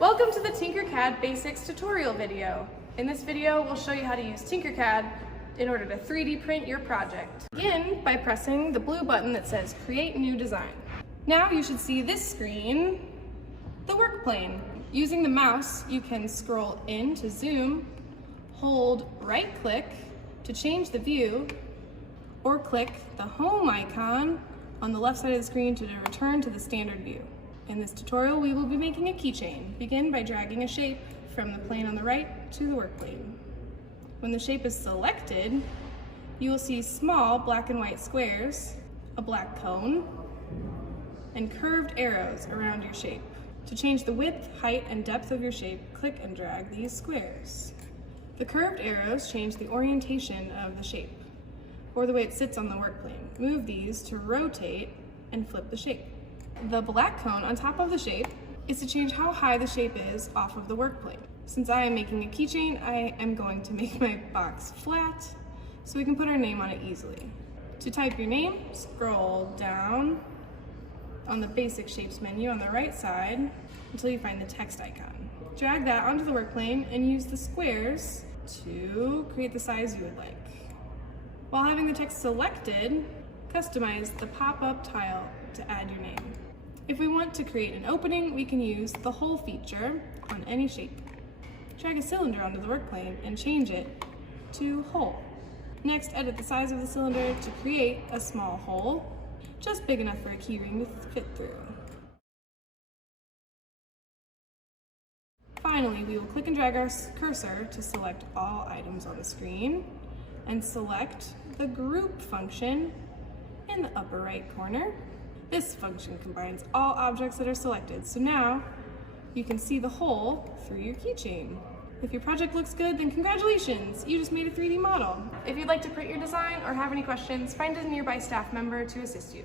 Welcome to the TinkerCAD Basics tutorial video. In this video, we'll show you how to use TinkerCAD in order to 3D print your project. Begin by pressing the blue button that says Create New Design. Now you should see this screen, the work plane. Using the mouse, you can scroll in to zoom, hold right-click to change the view, or click the home icon on the left side of the screen to return to the standard view. In this tutorial, we will be making a keychain. Begin by dragging a shape from the plane on the right to the work plane. When the shape is selected, you will see small black and white squares, a black cone, and curved arrows around your shape. To change the width, height, and depth of your shape, click and drag these squares. The curved arrows change the orientation of the shape, or the way it sits on the work plane. Move these to rotate and flip the shape. The black cone on top of the shape is to change how high the shape is off of the work plane. Since I am making a keychain, I am going to make my box flat so we can put our name on it easily. To type your name, scroll down on the basic shapes menu on the right side until you find the text icon. Drag that onto the work plane and use the squares to create the size you would like. While having the text selected, customize the pop-up tile to add your name. If we want to create an opening, we can use the hole feature on any shape. Drag a cylinder onto the work plane and change it to hole. Next, edit the size of the cylinder to create a small hole, just big enough for a keyring to fit through. Finally, we will click and drag our cursor to select all items on the screen and select the group function in the upper right corner. This function combines all objects that are selected, so now you can see the hole through your keychain. If your project looks good, then congratulations, you just made a 3D model. If you'd like to print your design or have any questions, find a nearby staff member to assist you.